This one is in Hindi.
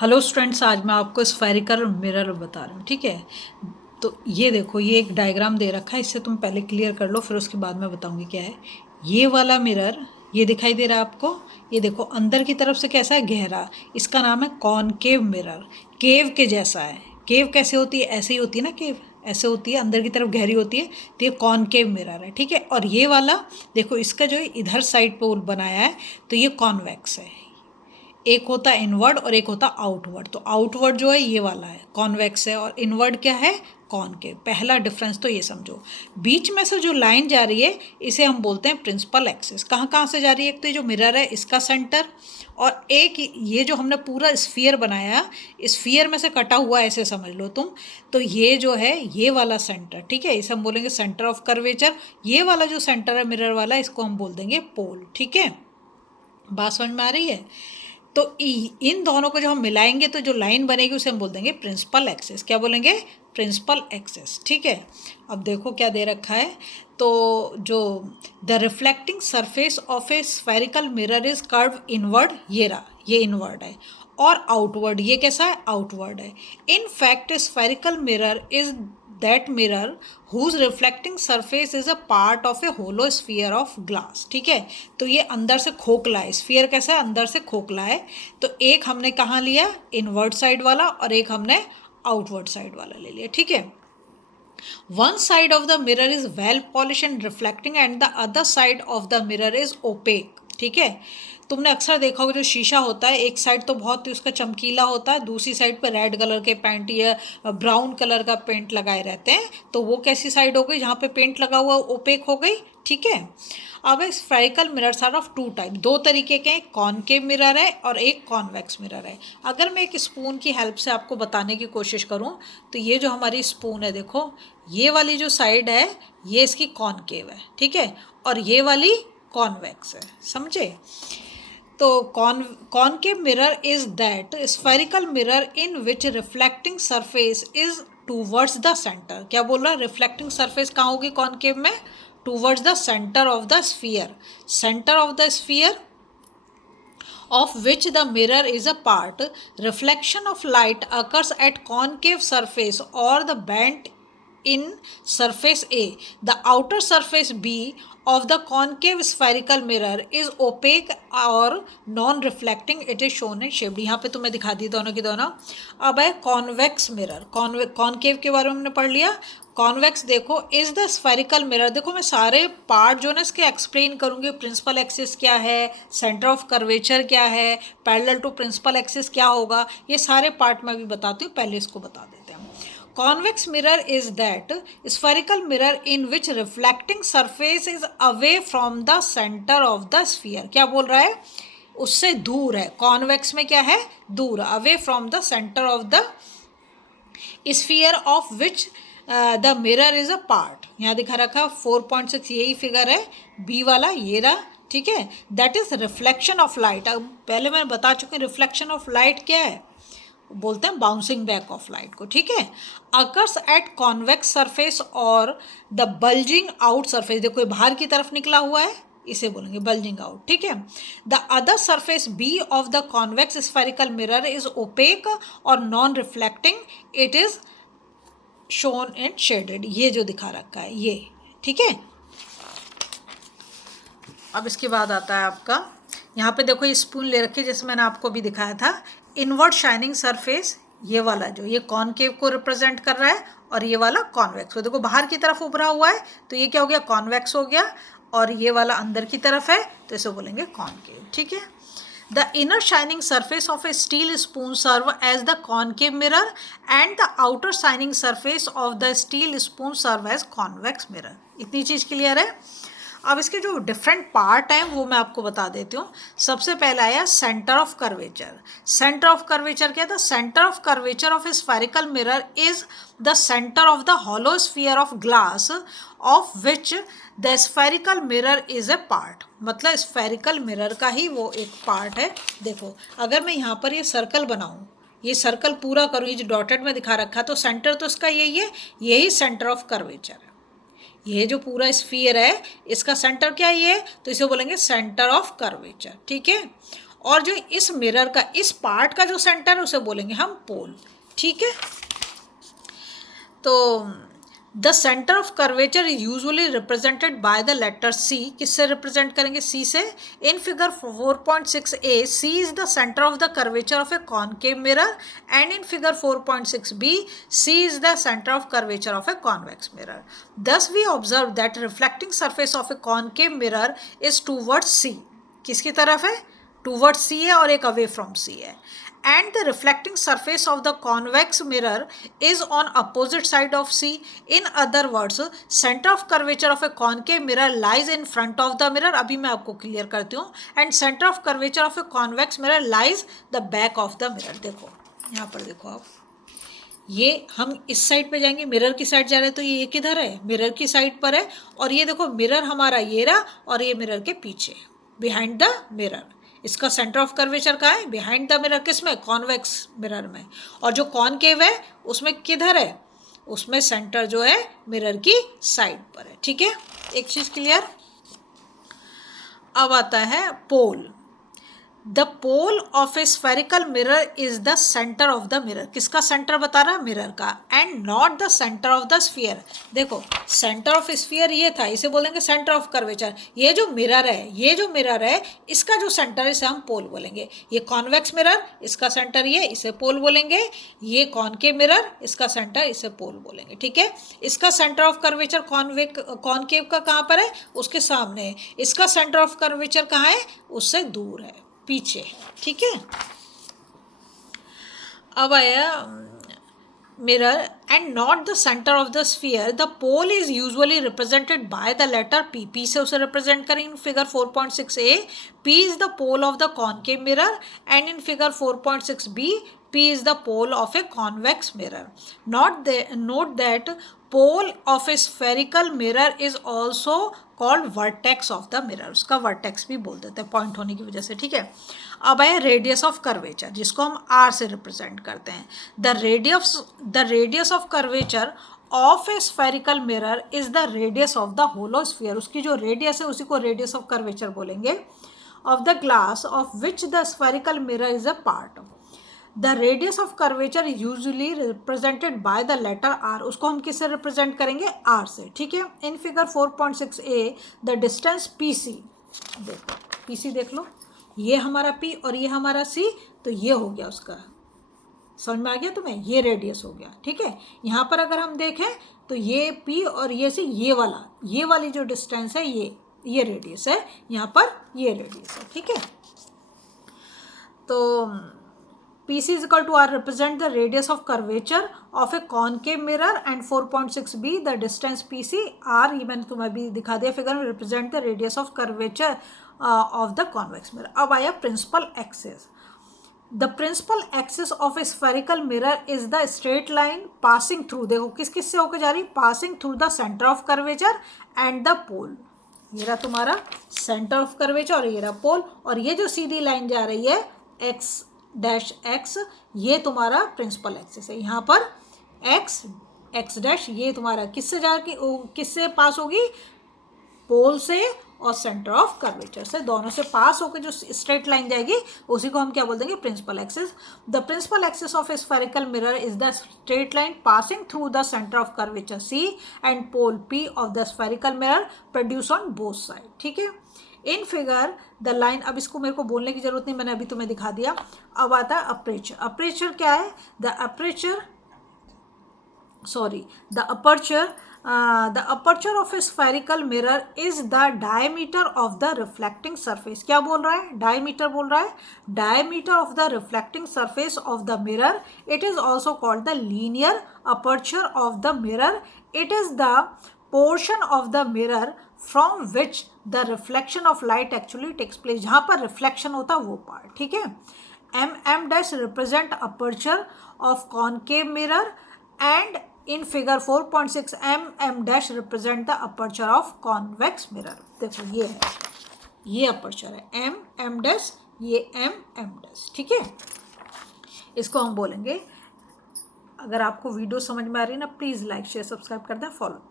हेलो स्टूडेंट्स, आज मैं आपको स्फेरिकल मिरर बता रही हूँ। ठीक है, तो ये देखो, ये एक डायग्राम दे रखा है, इससे तुम पहले क्लियर कर लो, फिर उसके बाद मैं बताऊँगी क्या है। ये वाला मिरर, ये दिखाई दे रहा है आपको। ये देखो अंदर की तरफ से कैसा है, गहरा। इसका नाम है कॉनकेव मिरर। केव के जैसा है। केव कैसे होती है? ऐसे ही होती है ना, केव ऐसे होती है, अंदर की तरफ गहरी होती है। तो ये कॉनकेव मिरर है। ठीक है, और ये वाला देखो, इसका जो है इधर साइड पे बनाया है, तो ये कॉन्वेक्स है। एक होता है इनवर्ड और एक होता आउटवर्ड। तो आउटवर्ड जो है ये वाला है, कॉन्वेक्स है, और इनवर्ड क्या है, कॉनकेव। पहला डिफरेंस तो ये समझो। बीच में से जो लाइन जा रही है इसे हम बोलते हैं प्रिंसिपल एक्सिस। कहाँ कहाँ से जा रही है? एक तो ये जो मिरर है इसका सेंटर, और एक ये जो हमने पूरा स्फीयर बनाया, स्फीयर में से कटा हुआ ऐसे समझ लो तुम। तो ये जो है ये वाला सेंटर, ठीक है, इसे हम बोलेंगे सेंटर ऑफ कर्वेचर। ये वाला जो सेंटर है मिरर वाला, इसको हम बोल देंगे पोल। ठीक है, बात समझ में आ रही है? तो इन दोनों को जो हम मिलाएंगे तो जो लाइन बनेगी उसे हम बोल देंगे प्रिंसिपल एक्सिस। क्या बोलेंगे? Principal axis. ठीक है, अब देखो क्या दे रखा है। तो जो the reflecting surface of a spherical mirror is curve inward, ये रहा, ये इनवर्ड है, और आउटवर्ड ये कैसा है, आउटवर्ड है। In fact spherical mirror is that mirror whose reflecting surface is a part of a hollow sphere of glass। ठीक है, तो ये अंदर से खोखला है। स्फीयर कैसा है? अंदर से खोखला है। तो एक हमने कहाँ लिया, इनवर्ड साइड वाला, और एक हमने आउटवर्ड साइड वाला ले लिया। ठीक है, one side of the mirror is well polished and reflecting and the other side of the mirror is opaque। ठीक है, तुमने अक्सर देखा होगा जो शीशा होता है, एक साइड तो बहुत ही उसका चमकीला होता है, दूसरी साइड पर रेड कलर के पेंट या ब्राउन कलर का पेंट लगाए रहते हैं। तो वो कैसी साइड हो गई? जहाँ पे पेंट लगा हुआ ओपेक हो गई। ठीक है, अब spherical mirrors are of two type, दो तरीके के, एक कॉनकेव मिरर है और एक कॉन्वेक्स मिरर है। अगर मैं एक स्पून की हेल्प से आपको बताने की कोशिश करूं, तो ये जो हमारी स्पून है, देखो ये वाली जो साइड है ये इसकी कॉनकेव है। ठीक है, और ये वाली कॉन्वेक्स है। समझे? तो concave mirror is that spherical mirror in which reflecting surface is towards the centre. क्या बोल रहा है? रिफ्लेक्टिंग सरफेस कहाँ होगी कॉनकेव में? Towards the centre of the sphere. Centre of the sphere of which the mirror is a part. Reflection of light occurs at concave surface or the bent in surface A. The outer surface B of the concave spherical mirror is opaque or non-reflecting. It is shown in shaped। यहाँ पे तुम्हें दिखा दी दोनों की दोनों। अब है कॉन्वेक्स मिरर। कॉनकेव के बारे में हमने पढ़ लिया। कॉन्वेक्स देखो, इज द स्फेरिकल मिरर। देखो मैं सारे पार्ट जो ना इसके एक्सप्लेन करूँगी। प्रिंसिपल एक्सिस क्या है, सेंटर ऑफ कर्वेचर क्या है, पैरेलल टू प्रिंसिपल एक्सिस क्या होगा, ये सारे पार्ट मैं भी बताती हूँ। पहले इसको बता देते हैं। Convex mirror is that spherical mirror in which reflecting surface is away from the center of the sphere। क्या बोल रहा है? उससे दूर है। कॉन्वेक्स में क्या है? दूर, away from the centre of the sphere of which the mirror is a part. यहाँ दिखा रखा 4.6, यही फिगर है, बी वाला ये रहा। ठीक है, that is reflection of light. अब पहले मैं बता चुकी हूँ रिफ्लेक्शन ऑफ लाइट क्या है, बोलते हैं बाउंसिंग बैक ऑफ लाइट को। ठीक है, अकर्स एट कॉन्वेक्स सरफेस और द बल्जिंग आउट सरफेस। देखो ये बाहर की तरफ निकला हुआ है, इसे बोलेंगे बल्जिंग आउट। ठीक है, the other surface B of the convex spherical mirror is opaque और non reflecting. It is shown and shaded. ये जो दिखा रखा है ये। ठीक है, अब इसके बाद आता है आपका, यहाँ पे देखो ये स्पून ले रखी है जैसे मैंने आपको भी दिखाया था। इनवर्ड शाइनिंग सरफेस, ये वाला जो ये कॉनकेव को रिप्रेजेंट कर रहा है, और ये वाला कॉन्वेक्स को। देखो बाहर की तरफ उभरा हुआ है तो ये क्या हो गया, कॉन्वेक्स हो गया, और ये वाला अंदर की तरफ है तो इसे बोलेंगे कॉनकेव। ठीक है, the inner shining surface of a steel spoon serve as the concave mirror and the outer shining surface of the steel spoon serve as convex mirror। इतनी चीज़ क्लियर है? अब इसके जो डिफरेंट पार्ट हैं वो मैं आपको बता देती हूँ। सबसे पहला आया centre of curvature. Centre of curvature क्या था? Centre of curvature of a spherical mirror is the centre of the hollow sphere of glass of which the spherical mirror is a part. मतलब स्फेरिकल मिरर का ही वो एक पार्ट है। देखो अगर मैं यहाँ पर ये सर्कल बनाऊँ, ये सर्कल पूरा करूँ, ये जो डॉटेड में दिखा रखा, तो सेंटर तो इसका यही है, यही सेंटर ऑफ कर्वेचर है। ये जो पूरा स्फीयर है इसका सेंटर क्या है? ये, तो इसे बोलेंगे सेंटर ऑफ कर्वेचर। ठीक है, और जो इस मिरर का इस पार्ट का जो सेंटर है उसे बोलेंगे हम पोल, ठीक है। तो the centre of curvature is usually represented by the letter C, किससे रिप्रेजेंट करेंगे, सी से। In figure 4.6a C is the centre of the curvature of a concave mirror and in figure 4.6b C is the centre of curvature of a convex mirror. Thus we observe that reflecting surface of a concave mirror is towards C, किसकी तरफ है, टूवर्ड्स सी है और एक अवे फ्रॉम सी है। And the reflecting surface of the convex mirror is on opposite side of C. In other words, center of curvature of a concave mirror lies in front of the mirror. अभी मैं आपको क्लियर करती हूँ. And center of curvature of a convex mirror lies the back of the mirror. देखो यहाँ पर देखो आप, ये हम इस साइड पे जाएंगे, मिरर की साइड जा रहे हैं तो ये किधर है, मिरर की साइड पर है। और ये देखो मिरर हमारा ये रहा और ये मिरर के पीछे, बिहाइंड द मिरर। इसका सेंटर ऑफ कर्वेचर कहाँ है, बिहाइंड द मिरर, किस में, कॉन्वेक्स मिरर में। और जो कॉनकेव है उसमें किधर है, उसमें सेंटर जो है मिरर की साइड पर है, ठीक है। एक चीज़ क्लियर। अब आता है pole. The pole of a spherical mirror is the centre of the mirror, किसका सेंटर बता रहा है, मिरर का, and not the centre of the sphere. देखो सेंटर ऑफ स्फीयर ये था, इसे बोलेंगे सेंटर ऑफ कर्वेचर। ये जो मिरर है, ये जो मिरर है इसका जो सेंटर है इसे हम पोल बोलेंगे। ये कॉन्वेक्स मिरर, इसका सेंटर ये, इसे पोल बोलेंगे। ये कॉनकेव मिरर, इसका सेंटर, इसे पोल बोलेंगे, ठीक है। इसका सेंटर ऑफ कर्वेचर कॉनकेव का कहाँ पर है, उसके सामने। इसका सेंटर ऑफ कर्वेचर कहाँ है, उससे दूर है, पीछे है, ठीक है। अब आया mirror and not the centre of the sphere. The pole is usually represented by the letter P, P से उसे रिप्रेजेंट करें in figure 4.6a। P is the pole of the concave mirror and in figure 4.6b P is the pole of a convex mirror. Note that pole of a spherical mirror is also called vertex of the mirror. उसका vertex भी बोल देते हैं पॉइंट होने की वजह से, ठीक है। अब है रेडियस ऑफ कर्वेचर, जिसको हम R से रिप्रेजेंट करते हैं। The radius of curvature of a spherical mirror is the radius of the hollow sphere. उसकी जो रेडियस है उसी को रेडियस ऑफ कर्वेचर बोलेंगे। Of the glass of which the spherical mirror is a part. The radius of curvature usually represented by the letter R. उसको हम किससे रिप्रेजेंट करेंगे, आर से, ठीक है। In figure 4.6a the distance P C, देखो पी सी देख लो, ये हमारा पी और ये हमारा सी, तो ये हो गया उसका, समझ में आ गया तुम्हें, ये रेडियस हो गया, ठीक है। यहाँ पर अगर हम देखें तो ये पी और ये सी, ये वाली जो डिस्टेंस है ये रेडियस है, यहाँ पर ये रेडियस है, ठीक है। तो PC is equal to R represent the radius of curvature of a concave mirror and 4.6b the distance PC। R ये मैंने तुम्हें भी दिखा दिया फिगर में, represent the radius of curvature of the convex mirror। अब आया principal axis। The principal axis of a spherical mirror is the straight line passing through, देखो किस किस से होकर जा रही, passing through the center of curvature and the pole। ये रहा तुम्हारा सेंटर ऑफ कर्वेचर और ये रहा पोल, और ये जो सीधी लाइन जा रही है x', ये तुम्हारा प्रिंसिपल एक्सिस है। यहाँ पर x' ये तुम्हारा किससे पास होगी, पोल से और सेंटर ऑफ कर्वेचर से, दोनों से पास होकर जो स्ट्रेट लाइन जाएगी उसी को हम क्या बोल देंगे, principal axis. The principal axis of a spherical mirror is the straight line passing through the centre of curvature C and pole P of the spherical mirror produce on both side, ठीक है। इन फिगर द लाइन, अब इसको मेरे को बोलने की जरूरत नहीं, मैंने अभी तुम्हें दिखा दिया। अब आता है अपर्चर। अपर्चर क्या है, the aperture of a spherical mirror is the diameter of the reflecting surface. क्या बोल रहा है, डायमीटर बोल रहा है, diameter of the reflecting surface of the mirror. It is also called the linear aperture of the mirror. It is the portion of the mirror from which the reflection of light actually takes place, जहाँ पर रिफ्लेक्शन होता है वो पार्ट, ठीक है। M' represent aperture of concave mirror and in figure 4.6 M' represent the aperture of convex mirror. देखो ये है, ये अपर्चर है M', ये M', ठीक है। इसको हम बोलेंगे, अगर आपको वीडियो समझ में आ रही है ना, प्लीज़ लाइक शेयर सब्सक्राइब कर दें, फॉलो।